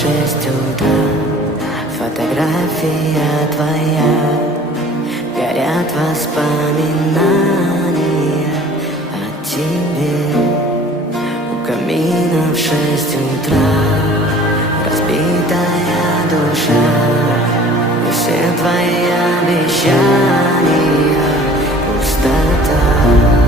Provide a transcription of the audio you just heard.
6 утра, фотография твоя, горят воспоминания о тебе. У камина в 6 утра, разбитая душа, и все твои обещания пустота.